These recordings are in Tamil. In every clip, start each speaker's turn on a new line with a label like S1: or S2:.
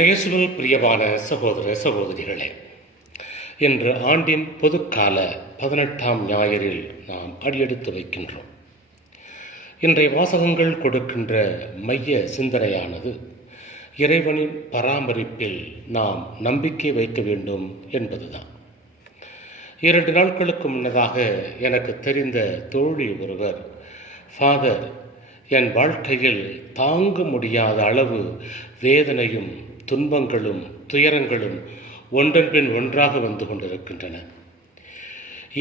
S1: இறையேசுவில் பிரியமான சகோதர சகோதரிகளே இன்று ஆண்டின் பொதுக்கால பதினெட்டாம் ஞாயிறில் நாம் அடியெடுத்து வைக்கின்றோம். இன்றைய வாசகங்கள் கொடுக்கின்ற மைய சிந்தனையானது இறைவனின் பராமரிப்பில் நாம் நம்பிக்கை வைக்க வேண்டும் என்பதுதான். இரண்டு நாட்களுக்கு முன்னதாக எனக்கு தெரிந்த தோழி ஒருவர் ஃபாதர் என் வாழ்க்கையில் தாங்க முடியாத அளவு வேதனையும் துன்பங்களும் துயரங்களும் ஒன்றன் பின் ஒன்றாக வந்து கொண்டிருக்கின்றன.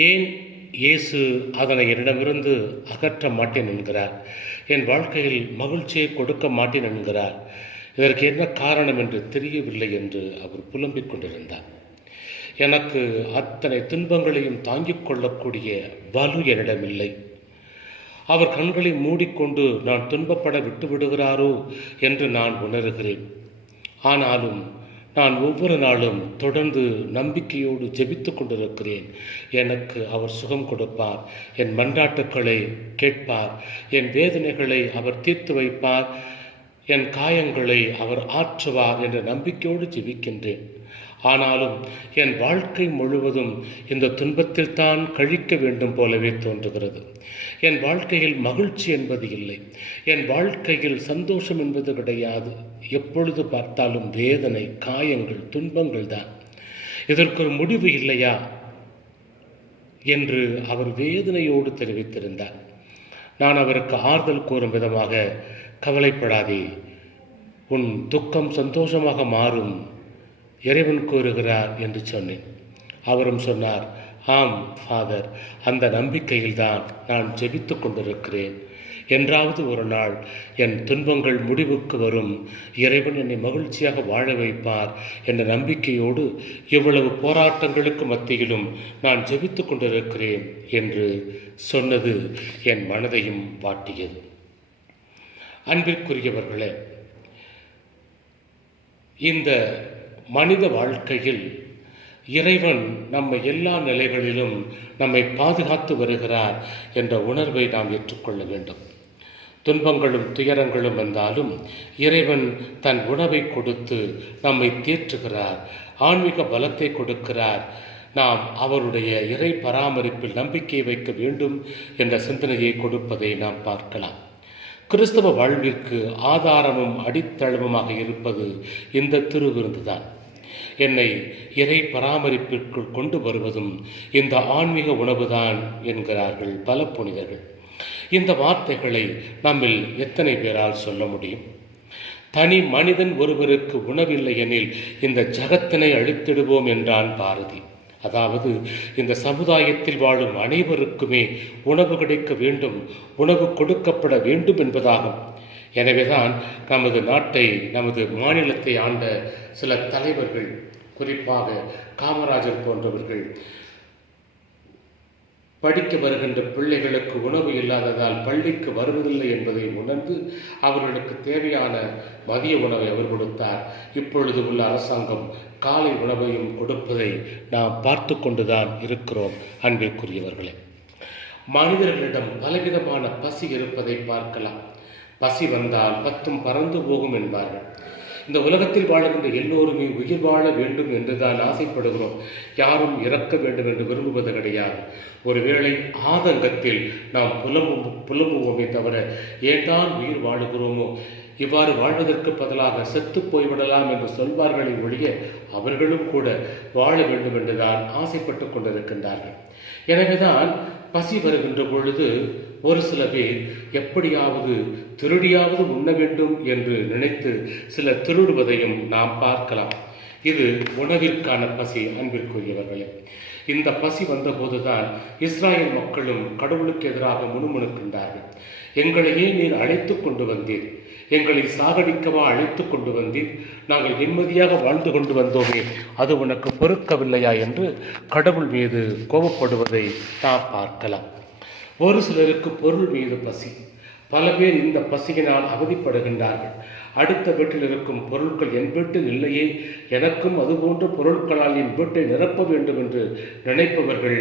S1: ஏன் இயேசு அதனை என்னிடமிருந்து அகற்ற மாட்டேன் என்கிறார்? என் வாழ்க்கையில் மகிழ்ச்சியை கொடுக்க மாட்டேன் என்கிறார்? இதற்கு என்ன காரணம் என்று தெரியவில்லை என்று அவர் புலம்பிக் கொண்டிருந்தார். எனக்கு அத்தனை துன்பங்களையும் தாங்கிக் கொள்ளக்கூடிய வலு என்னிடமில்லை. அவர் கண்களை மூடிக்கொண்டு நான் துன்பப்பட விட்டு விடுகிறாரோ என்று நான் உணர்கிறேன். ஆனாலும் நான் ஒவ்வொரு நாளும் தொடர்ந்து நம்பிக்கையோடு ஜெபித்து கொண்டிருக்கிறேன். எனக்கு அவர் சுகம் கொடுப்பார். என் மன்றாட்டுக்களை கேட்பார். என் வேதனைகளை அவர் தீர்த்து வைப்பார். என் காயங்களை அவர் ஆற்றுவார் என்ற நம்பிக்கையோடு ஜெபிக்கின்றேன். ஆனாலும் என் வாழ்க்கை முழுவதும் இந்த துன்பத்தில் தான் கழிக்க வேண்டும் போலவே தோன்றுகிறது. என் வாழ்க்கையில் மகிழ்ச்சி என்பது இல்லை. என் வாழ்க்கையில் சந்தோஷம் என்பது கிடையாது. எப்பொழுது பார்த்தாலும் வேதனை காயங்கள் துன்பங்கள் தான். இதற்கு ஒரு முடிவு இல்லையா? என்று அவர் வேதனையோடு தெரிவித்திருந்தார். நான் அவருக்கு ஆறுதல் கூறும் விதமாக கவலைப்படாதே உன் துக்கம் சந்தோஷமாக மாறும் இறைவன் கூறுகிறார் என்று சொன்னேன். அவரும் சொன்னார் ஆம் ஃபாதர் அந்த நம்பிக்கையில்தான் நான் ஜெபித்து கொண்டிருக்கிறேன். என்றாவது ஒரு நாள் என் துன்பங்கள் முடிவுக்கு வரும். இறைவன் என்னை மகிழ்ச்சியாக வாழ வைப்பார் என்ற நம்பிக்கையோடு இவ்வளவு போராட்டங்களுக்கு மத்தியிலும் நான் ஜெபித்து கொண்டிருக்கிறேன் என்று சொன்னது என் மனதையும் வாட்டியது. அன்பிற்குரியவர்களே இந்த மனித வாழ்க்கையில் இறைவன் நம்மை எல்லா நிலைகளிலும் நம்மை பாதுகாத்து வருகிறார் என்ற உணர்வை நாம் ஏற்றுக்கொள்ள வேண்டும். துன்பங்களும் துயரங்களும் வந்தாலும் இறைவன் தன் உணவை கொடுத்து நம்மை தேற்றுகிறார். ஆன்மீக பலத்தை கொடுக்கிறார். நாம் அவருடைய இறை பராமரிப்பில் நம்பிக்கை வைக்க வேண்டும் என்ற சிந்தனையை கொடுப்பதை நாம் பார்க்கலாம். கிறிஸ்தவ வாழ்விற்கு ஆதாரமும் அடித்தளமுமாக இருப்பது இந்த திருவிருந்துதான். என்னை இறை பராமரிப்பிற்குள் கொண்டு வருவதும் இந்த ஆன்மீக உணவுதான் என்கிறார்கள் பல புனிதர்கள். இந்த வார்த்தைகளை நம்மில் எத்தனை பேரால் சொல்ல முடியும்? தனி மனிதன் ஒருவருக்கு உணவில்லை எனில் இந்த ஜகத்தினை அழித்திடுவோம் என்றான் பாரதி. அதாவது இந்த சமுதாயத்தில் வாழும் அனைவருக்குமே உணவு கிடைக்க வேண்டும் உணவு கொடுக்கப்பட வேண்டும் என்பதாகும். எனவேதான் நமது நாட்டை நமது மாநிலத்தை ஆண்ட சில தலைவர்கள் குறிப்பாக காமராஜர் போன்றவர்கள் படிக்க வருகின்ற பிள்ளைகளுக்கு உணவு இல்லாததால் பள்ளிக்கு வருவதில்லை என்பதை உணர்ந்து அவர்களுக்கு தேவையான மதிய உணவை அவர் கொடுத்தார். இப்பொழுது உள்ள அரசாங்கம் காலை உணவையும் கொடுப்பதை நாம் பார்த்து கொண்டுதான் இருக்கிறோம். அன்பிற்குரியவர்களே மனிதர்களிடம் பலவிதமான பசி இருப்பதை பார்க்கலாம். பசி வந்தால் பத்தும் பறந்து போகும் என்பார்கள். இந்த உலகத்தில் வாழ்கின்ற எல்லோருமே உயிர் வாழ வேண்டும் என்றுதான் ஆசைப்படுகிறோம். யாரும் இறக்க வேண்டும் என்று விரும்புவது கிடையாது. ஒருவேளை ஆதங்கத்தில் நாம் புலம்பு புலம்புவோமே தவிர ஏதான் உயிர் வாழுகிறோமோ? இவ்வாறு வாழ்வதற்கு பதிலாக செத்து போய்விடலாம் என்று சொல்வார்களை ஒழிய அவர்களும் கூட வாழ வேண்டும் என்றுதான் ஆசைப்பட்டு கொண்டிருக்கின்றார்கள். எனவேதான் பசி வருகின்ற பொழுது ஒரு சில பேர் எப்படியாவது திருடியாவது உண்ண வேண்டும் என்று நினைத்து சில திருடுவதையும் நாம் பார்க்கலாம். இது உணவிற்கான பசி அன்பிற்குரியவர்களே. இந்த பசி வந்தபோதுதான் இஸ்ராயல் மக்களும் கடவுளுக்கு எதிராக முணுமுணுக்கின்றார்கள். எங்களையே நீர் அழைத்து கொண்டு வந்தீர். எங்களை சாகடிக்கவா அழைத்து கொண்டு வந்தீர். நாங்கள் நிம்மதியாக வாழ்ந்து கொண்டு வந்தோமே. அது உனக்கு பொறுக்கவில்லையா என்று கடவுள் மீது கோபப்படுவதை நாம் பார்க்கலாம். ஒரு சிலருக்கு பொருள் மீது பசி. பல பேர் இந்த பசியினால் அவதிப்படுகின்றார்கள். அடுத்த வீட்டில் இருக்கும் பொருட்கள் என் வீட்டில் இல்லையே எனக்கும் அதுபோன்ற பொருட்களால் என் வீட்டை நிரப்ப வேண்டும் என்று நினைப்பவர்கள்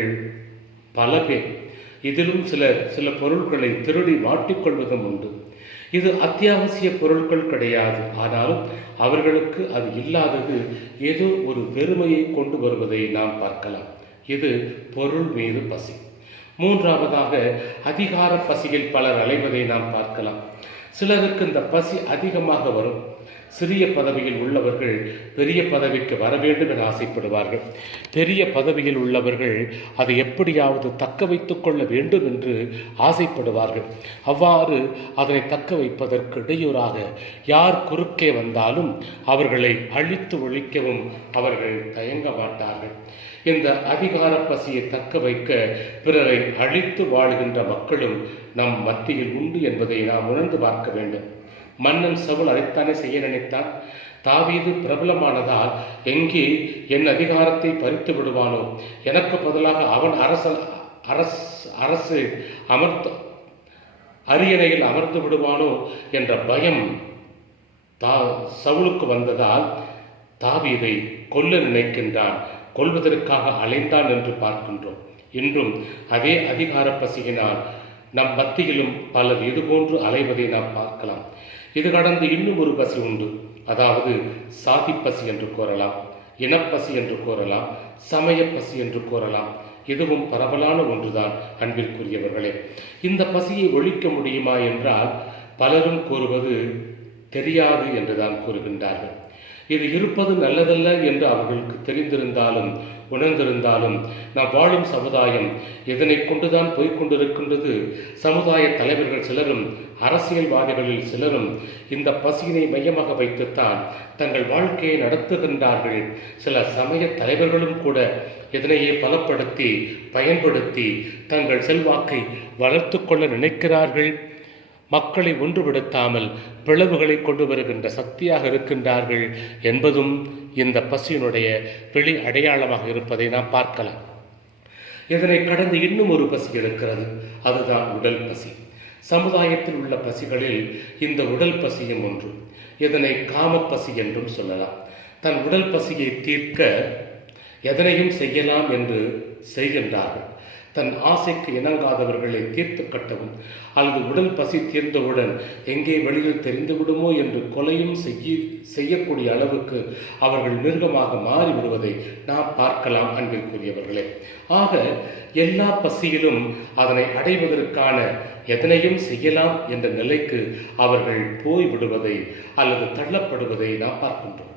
S1: பல பேர். இதிலும் சில சில பொருட்களை திருடி மாட்டிக்கொள்வதும் உண்டு. இது அத்தியாவசிய பொருட்கள் கிடையாது. ஆனாலும் அவர்களுக்கு அது இல்லாதது ஏதோ ஒரு பெருமையை கொண்டு வருவதை நாம் பார்க்கலாம். இது பொருள் மீது பசி. மூன்றாவதாக அதிகார பசியில் பலர் அலைவதை நாம் பார்க்கலாம். சிலருக்கு இந்த பசி அதிகமாக வரும். சிறிய பதவியில் உள்ளவர்கள் பெரிய பதவிக்கு வர வேண்டும் என ஆசைப்படுவார்கள். பெரிய பதவியில் உள்ளவர்கள் அதை எப்படியாவது தக்க வைத்துக் கொள்ள வேண்டும் என்று ஆசைப்படுவார்கள். அவ்வாறு அதனை தக்க வைப்பதற்கு இடையூறாக யார் குறுக்கே வந்தாலும் அவர்களை அழித்து ஒழிக்கவும் அவர்கள் தயங்க மாட்டார்கள். இந்த அதிகார பசியை தக்க வைக்க பிறரை அழித்து வாழுகின்ற மக்களும் நம் மத்தியில் உண்டு என்பதை நாம் உணர்ந்து பார்க்க வேண்டும். மன்னன் சவுல் அதைத்தானே செய்ய நினைத்தான் தாவீது பிரபலமானதால் எங்கே என் அதிகாரத்தை பறித்து விடுவானோ? எனக்கு பதிலாக அவன் அரச அரசு அரசு அமர்த்து அரியணையில் அமர்ந்து விடுவானோ என்ற பயம் தா சவுளுக்கு வந்ததால் தாவீதை கொல்ல நினைக்கின்றான். கொல்வதற்காக அலைந்தான் என்று பார்க்கின்றோம். இன்றும் அதே அதிகார பசியினால் நம் மத்தியிலும் பலர் இதுபோன்று அலைவதை நாம் பார்க்கலாம். இது கடந்து இன்னும் ஒரு பசி உண்டு. அதாவது சாதி பசி என்று கூறலாம் இனப்பசி என்று கூறலாம் சமய பசி என்று கூறலாம் இதுவும் பரவலான ஒன்றுதான் அன்பிற்குரியவர்களே. இந்த பசியை ஒழிக்க முடியுமா என்றால் பலரும் கூறுவது தெரியாது என்றுதான் கூறுகின்றார்கள். இது இருப்பது நல்லதல்ல என்று அவர்களுக்கு தெரிந்திருந்தாலும் உணர்ந்திருந்தாலும் நாம் வாழும் சமுதாயம் இதனை கொண்டுதான் போய்கொண்டிருக்கின்றது சமுதாய தலைவர்கள் சிலரும் அரசியல்வாதிகளில் சிலரும் இந்த பசியினை மையமாக வைத்துத்தான் தங்கள் வாழ்க்கையை நடத்துகின்றார்கள். சில சமய தலைவர்களும் கூட இதனையே பலப்படுத்தி பயன்படுத்தி தங்கள் செல்வாக்கை வளர்த்து கொள்ள நினைக்கிறார்கள். மக்களை ஒன்றுபடுத்தாமல் பிளவுகளை கொண்டு வருகின்ற சக்தியாக இருக்கின்றார்கள் என்பதும் இந்த பசியினுடைய வெளி அடையாளமாக இருப்பதை நாம் பார்க்கலாம். இதனை கடந்து இன்னும் ஒரு பசி இருக்கிறது அதுதான் உடல் பசி. சமுதாயத்தில் உள்ள பசிகளில் இந்த உடல் பசியும் ஒன்று. இதனை காமப்பசி என்றும் சொல்லலாம். தன் உடல் பசியை தீர்க்க எதனையும் செய்யலாம் என்று செய்கின்றார்கள். தன் ஆசைக்கு இணங்காதவர்களை தீர்த்து கட்டவும். அல்லது உடல் பசி தீர்ந்தவுடன் எங்கே வெளியில் தெரிந்துவிடுமோ என்று கொலையும் செய்ய செய்யக்கூடிய அளவுக்கு அவர்கள் மிருகமாக மாறிவிடுவதை நாம் பார்க்கலாம் அன்பிற்குரியவர்களே. ஆக எல்லா பசியிலும் அதனை அடைவதற்கான எதனையும் செய்யலாம் என்ற நிலைக்கு அவர்கள் போய்விடுவதை அல்லது தள்ளப்படுவதை நாம் பார்க்கின்றோம்.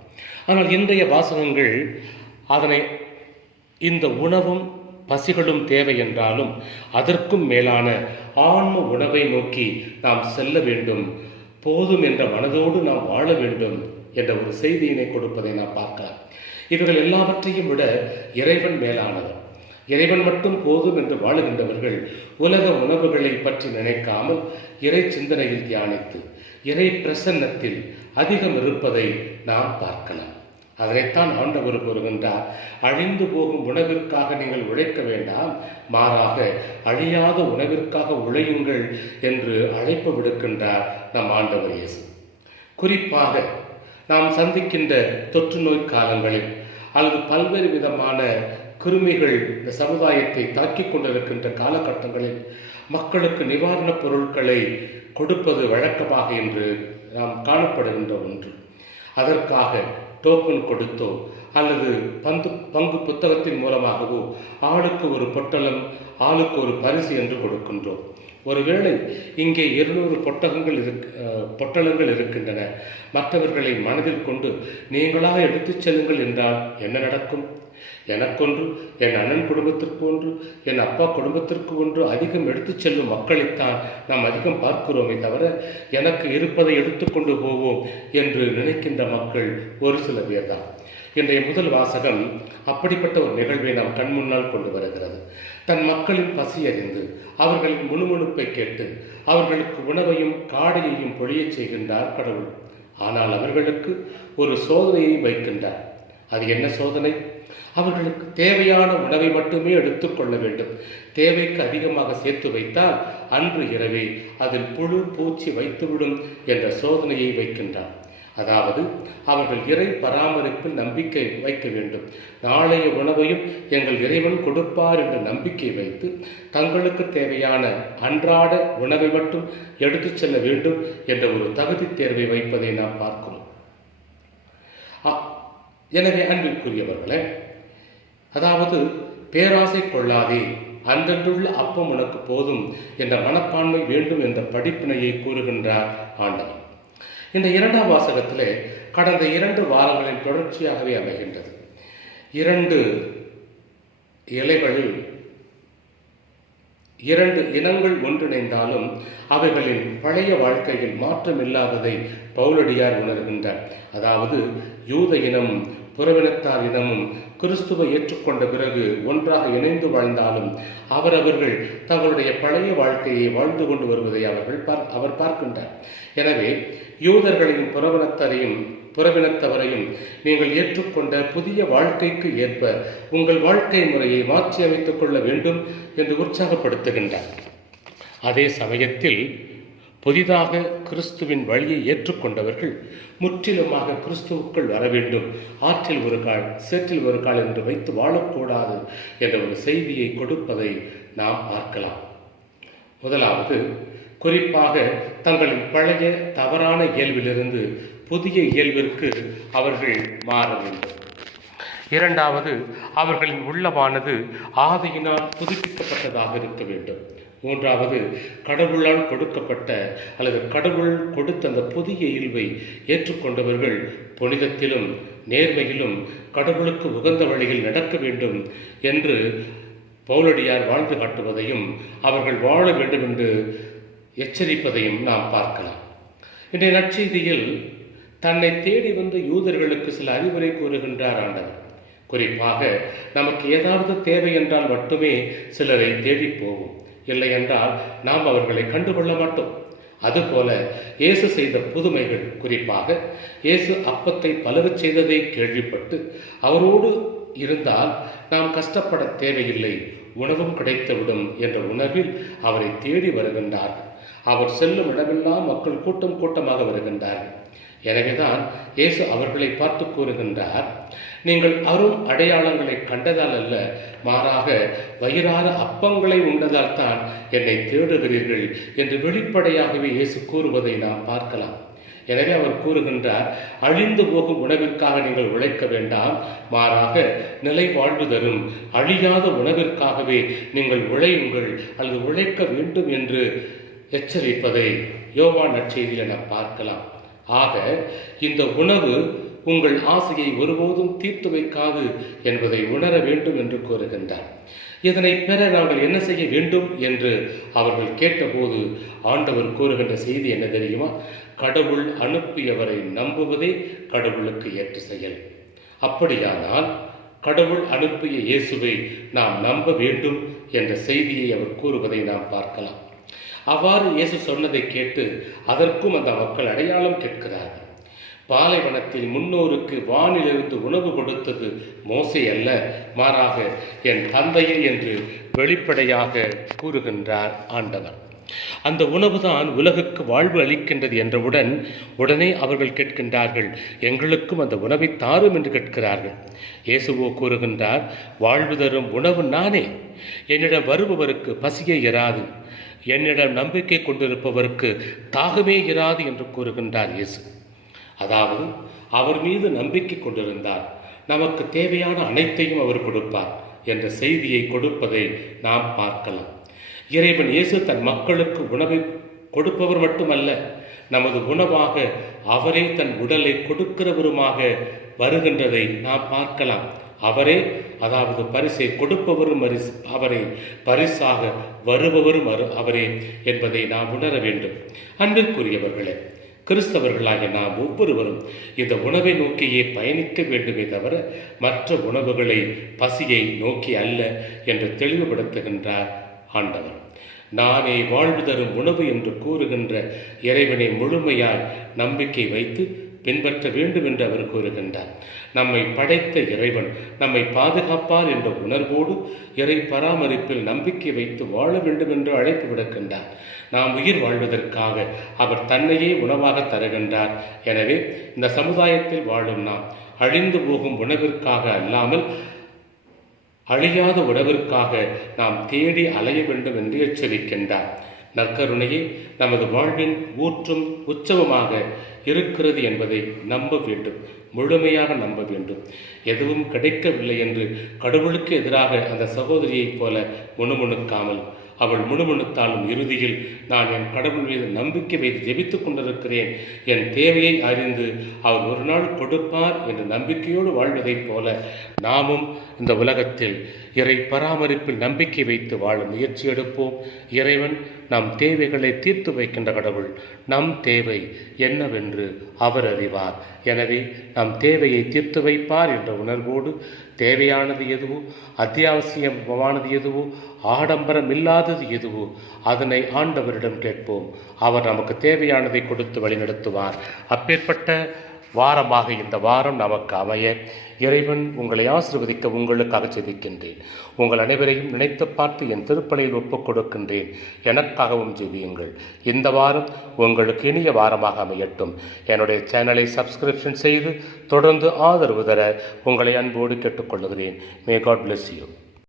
S1: ஆனால் இன்றைய வாசகங்கள் அதனை இந்த உணவும் பசிகளும் தேவை என்றாலும் அதற்கும் மேலான ஆன்ம உணவை நோக்கி நாம் செல்ல வேண்டும். போதும் என்ற மனதோடு நாம் வாழ வேண்டும் என்ற ஒரு செய்தியினை கொடுப்பதை நாம் பார்க்கலாம். இவர்கள் எல்லாவற்றையும் விட இறைவன் மேலானது இறைவன் மட்டும் போதும் என்று வாழுகின்றவர்கள் உலக உணவுகளை பற்றி நினைக்காமல் இறை சிந்தனையில் தியானித்து இறை பிரசன்னத்தில் அதிகம் இருப்பதை நாம் பார்க்கலாம். அதனைத்தான் ஆண்டவர் கூறுகின்றார். அழிந்து போகும் உணவிற்காக நீங்கள் உழைக்க வேண்டாம். மாறாக அழியாத உணவிற்காக உழையுங்கள் என்று அழைப்பு விடுக்கின்றார் நம் ஆண்டவர் இயேசு. குறிப்பாக நாம் சந்திக்கின்ற தொற்று நோய் காலங்களில் அல்லது பல்வேறு விதமான கிருமிகள் இந்த சமுதாயத்தை தாக்கிக் கொண்டிருக்கின்ற காலகட்டங்களில் மக்களுக்கு நிவாரணப் பொருட்களை கொடுப்பது வழக்கமாக என்று நாம் காணப்படுகின்ற ஒன்று. அதற்காக டோக்கன் கொடுத்தோ அல்லது பந்து பங்கு புத்தகத்தின் மூலமாகவோ ஆளுக்கு ஒரு பொட்டலம் ஆளுக்கு ஒரு பரிசு என்று கொடுக்கின்றோம். ஒருவேளை இங்கே இருநூறு பொட்டகங்கள் இருக் பொட்டலங்கள் இருக்கின்றன. மற்றவர்களை மனதில் கொண்டு நீங்களாக எடுத்துச் செல்லுங்கள் என்றால் என்ன நடக்கும்? எனக்கொன்று என் அண்ணன் குடும்பத்திற்கு ஒன்று என் அப்பா குடும்பத்திற்கு ஒன்று அதிகம் எடுத்துச் செல்லும் மக்களைத்தான் நாம் அதிகம் பார்க்கிறோமே தவிர எனக்கு இருப்பதை எடுத்துக்கொண்டு போவோம் என்று நினைக்கின்ற மக்கள் ஒரு சில பேர்தான். இன்றைய முதல் வாசகம் அப்படிப்பட்ட ஒரு நிகழ்வை நாம் கண் முன்னால் கொண்டு வருகிறது. தன் மக்களின் பசி அறிந்து அவர்களின் முணுமுணுப்பை கேட்டு அவர்களுக்கு உணவையும் காடையையும் பொழியச் செய்கின்றார் கடவுள். ஆனால் அவர்களுக்கு ஒரு சோதனையை வைக்கின்றார். அது என்ன சோதனை? அவர்களுக்கு தேவையான உணவை மட்டுமே எடுத்துக்கொள்ள வேண்டும். தேவைக்கு அதிகமாக சேர்த்து வைத்தால் அன்று இரவே அதில் புழு பூச்சி வைத்துவிடும் என்ற சோதனையை வைக்கின்றார். அதாவது அவர்கள் இறை பராமரிப்பில் நம்பிக்கை வைக்க வேண்டும். நாளைய உணவையும் எங்கள் இறைவன் கொடுப்பார் என்ற நம்பிக்கை வைத்து தங்களுக்கு தேவையான அன்றாட உணவை மட்டும் எடுத்துச் செல்ல வேண்டும் என்ற ஒரு தகுதி தேர்வை வைப்பதை நாம் பார்க்கிறோம். எனவே அன்பிற்குரியவர்களே அதாவது பேராசை கொள்ளாதே அன்றன்றுள்ள அப்பம் உனக்கு போதும் என்ற மனப்பான்மை வேண்டும் என்ற படிப்பினையை கூறுகின்றார் ஆண்டவன் இந்த இரண்டாம் வாசகத்திலே கடந்த இரண்டு வாரங்களின் தொடர்ச்சியாகவே அமைகின்றது. இரண்டு இலைகள் இரண்டு இனங்கள் ஒன்றிணைந்தாலும் அவைகளின் பழைய வாழ்க்கையில் மாற்றமில்லாததை பவுலடியார் உணர்கின்றார். அதாவது யூத இனம் புறவினத்தார் இனமும் கிறிஸ்துவை ஏற்றுக்கொண்ட பிறகு ஒன்றாக இணைந்து வாழ்ந்தாலும் அவரவர்கள் தங்களுடைய பழைய வாழ்க்கையை வாழ்ந்து கொண்டு வருவதை அவர்கள் பார் அவர் பார்க்கின்றார். எனவே யூதர்களையும் புறவினத்தாரையும் புறவினத்தவரையும் நீங்கள் ஏற்றுக்கொண்ட புதிய வாழ்க்கைக்கு ஏற்ப உங்கள் வாழ்க்கை முறையை மாற்றி அமைத்துக் கொள்ள வேண்டும் என்று உற்சாகப்படுத்துகின்றார். அதே சமயத்தில் புதிதாக கிறிஸ்துவின் வழியை ஏற்றுக்கொண்டவர்கள் முற்றிலுமாக கிறிஸ்துவுக்குள் வர வேண்டும். ஆற்றில் ஒரு கால் சேற்றில் ஒரு கால் என்று வைத்து வாழக்கூடாது என்ற ஒரு செய்தியை கொடுப்பதை நாம் பார்க்கலாம். முதலாவது குறிப்பாக தங்களின் பழைய தவறான இயல்பிலிருந்து புதிய இயல்பிற்கு அவர்கள் மாற வேண்டும். இரண்டாவது அவர்களின் உள்ளமானது ஆதியினால் புதுப்பிக்கப்பட்டதாக இருக்க வேண்டும். மூன்றாவது கடவுளால் கொடுக்கப்பட்ட அல்லது கடவுள் கொடுத்த அந்த புதிய இயல்பை ஏற்றுக்கொண்டவர்கள் புனிதத்திலும் நேர்மையிலும் கடவுளுக்கு உகந்த வழியில் நடக்க வேண்டும் என்று பௌலடியார் வாழ்ந்து காட்டுவதையும் அவர்கள் வாழ வேண்டும் என்று எச்சரிப்பதையும் நாம் பார்க்கலாம். இன்றைய நற்செய்தியில் தன்னை தேடி வந்த யூதர்களுக்கு சில அறிவுரை கூறுகின்றார் ஆண்டவர். குறிப்பாக நமக்கு ஏதாவது தேவை என்றால் மட்டுமே சிலரை தேடி போவோம். இல்லை என்றால் நாம் அவர்களை கண்டுகொள்ள மாட்டோம். அதுபோல இயேசு செய்த புதுமைகள் குறிப்பாக இயேசு அப்பத்தை பலவு செய்ததை கேள்விப்பட்டு அவரோடு இருந்தால் நாம் கஷ்டப்பட தேவையில்லை உணவும் கிடைத்துவிடும் என்ற உணர்வில் அவரை தேடி வருகின்றார்கள். அவர் செல்லும் இடமெல்லாம் மக்கள் கூட்டம் கூட்டமாக வருகின்றார்கள். எனவேதான் இயேசு அவர்களை பார்த்து கூறுகின்றார் நீங்கள் அரும் அடையாளங்களை கண்டதால் அல்ல மாறாக வயிறார அப்பங்களை உண்டதால் தான் என்னை தேடுகிறீர்கள் என்று வெளிப்படையாகவே இயேசு கூறுவதை நாம் பார்க்கலாம். எனவே அவர் கூறுகின்றார் அழிந்து போகும் உணவிற்காக நீங்கள் உழைக்க வேண்டாம் மாறாக நிலை வாழ்வு தரும். அழியாத உணவிற்காகவே நீங்கள் உழையுங்கள் அல்லது உழைக்க வேண்டும் என்று எச்சரிப்பதை யோவா நற்செய்தியில் நாம் பார்க்கலாம். ஆக இந்த உணவு உங்கள் ஆசையை ஒருபோதும் தீர்த்து வைக்காது என்பதை உணர வேண்டும் என்று கூறுகின்றார். இதனை பெற நாங்கள் என்ன செய்ய வேண்டும் என்று அவர்கள் கேட்டபோது ஆண்டவர் கூறுகின்ற செய்தி என்ன தெரியுமா? கடவுள் அனுப்பியவரை நம்புவதே கடவுளுக்கு ஏற்ற செயல். அப்படியானால் கடவுள் அனுப்பிய இயேசுவை நாம் நம்ப வேண்டும் என்ற செய்தியை அவர் கூறுவதை நாம் பார்க்கலாம். அவ்வாறு இயேசு சொன்னதை கேட்டு அதற்கும் அந்த மக்கள் அடையாளம் கேட்கிறார்கள். பாலைவனத்தில் முன்னோருக்கு வானிலிருந்து உணவு கொடுத்தது மோசை அல்ல மாறாக என் தந்தையே என்று வெளிப்படையாக கூறுகின்றார் ஆண்டவர். அந்த உணவுதான் உலகுக்கு வாழ்வு அளிக்கின்றது என்றவுடன் உடனே அவர்கள் கேட்கின்றார்கள் எங்களுக்கும் அந்த உணவை தாரும் என்று கேட்கிறார்கள். இயேசுவோ கூறுகின்றார் வாழ்வு தரும் உணவு நானே. என்னிடம் வருபவருக்கு பசியே இராது. என்னிடம் நம்பிக்கை கொண்டிருப்பவருக்கு தாகமே இராது என்று கூறுகின்றார் இயேசு. அதாவது அவர் மீது நம்பிக்கை கொண்டிருந்தார். நமக்கு தேவையான அனைத்தையும் அவர் கொடுப்பார் என்ற செய்தியை கொடுப்பதை நாம் பார்க்கலாம். இறைவன் இயேசு தன் மக்களுக்கு உணவை கொடுப்பவர் மட்டுமல்ல நமது உணவாக அவரே தன் உடலை கொடுக்கிறவருமாக வருகின்றதை நாம் பார்க்கலாம். அவரே அதாவது பரிசை கொடுப்பவரும் பரிசு அவரே பரிசாக வருபவரும் அரு- அவரே என்பதை நாம் உணர வேண்டும். அன்பிற்குரியவர்களே கிறிஸ்தவர்களாகிய நாம் ஒவ்வொருவரும் இந்த உணவை நோக்கியே பயணிக்க வேண்டுமே தவிர மற்ற உணவுகளை பசியை நோக்கி அல்ல என்று தெளிவுபடுத்துகின்றார் ஆண்டவர். நானே வாழ்வு தரும் உணவு என்று கூறுகின்ற இறைவனை முழுமையாய் நம்பிக்கை வைத்து பின்பற்ற வேண்டும் என்று அவர் கூறுகின்றார். நம்மை படைத்த இறைவன் நம்மை பாதுகாப்பார் என்ற உணர்வோடு இறை பராமரிப்பில் நம்பிக்கை வைத்து வாழ வேண்டும் என்று அழைப்பு விடுக்கின்றார். நாம் உயிர் வாழ்வதற்காக அவர் தன்னையே உணவாக தருகின்றார். எனவே இந்த சமுதாயத்தில் வாழும் நாம் அழிந்து போகும் உணவிற்காக அல்லாமல் அழியாத உணவிற்காக நாம் தேடி அலைய வேண்டும் என்று எச்சரிக்கின்றார். நற்கருணையே நமது வாழ்வின் ஊற்றும் உற்சவமாக இருக்கிறது என்பதை நம்ப வேண்டும் முழுமையாக நம்ப வேண்டும். எதுவும் கிடைக்கவில்லை என்று கடவுளுக்கு எதிராக அந்த சகோதரியைப் போல முணுமுணுக்காமல் அவள் முணுமுணுத்தாலும் இறுதியில் நான் என் கடவுள் மீது நம்பிக்கை வைத்து ஜெபித்துக் கொண்டிருக்கிறேன் என் தேவையை அறிந்து அவர் ஒரு நாள் கொடுப்பார் என்ற நம்பிக்கையோடு வாழ்வதைப் போல நாமும் இந்த உலகத்தில் இறை பராமரிப்பில் நம்பிக்கை வைத்து வாழ முயற்சி எடுப்போம். இறைவன் நம் தேவைகளை தீர்த்து வைக்கின்ற கடவுள் நம் தேவை என்னவென்று அவர் அறிவார். எனவே நம் தேவையை தீர்த்து வைப்பார் என்ற உணர்வோடு தேவையானது எதுவோ அத்தியாவசியமானது எதுவோ ஆடம்பரம் இல்லாதது எதுவோ அதனை ஆண்டவரிடம் கேட்போம். அவர் நமக்கு தேவையானதை கொடுத்து வழிநடத்துவார். அப்பேற்பட்ட வாரமாக இந்த வாரம் நமக்கு அமைய இறைவன் உங்களை ஆசிர்வதிக்க உங்களுக்காக ஜெபிக்கின்றேன். உங்கள் அனைவரையும் நினைத்து பார்த்து என் திருப்பலையில் ஒப்புக் கொடுக்கின்றேன். எனக்காகவும் ஜெபியுங்கள். இந்த வாரம் உங்களுக்கு இனிய வாரமாக அமையட்டும். என்னுடைய சேனலை சப்ஸ்கிரிப்ஷன் செய்து தொடர்ந்து ஆதரவு தர உங்களை அன்போடு கேட்டுக்கொள்கிறேன். May God bless you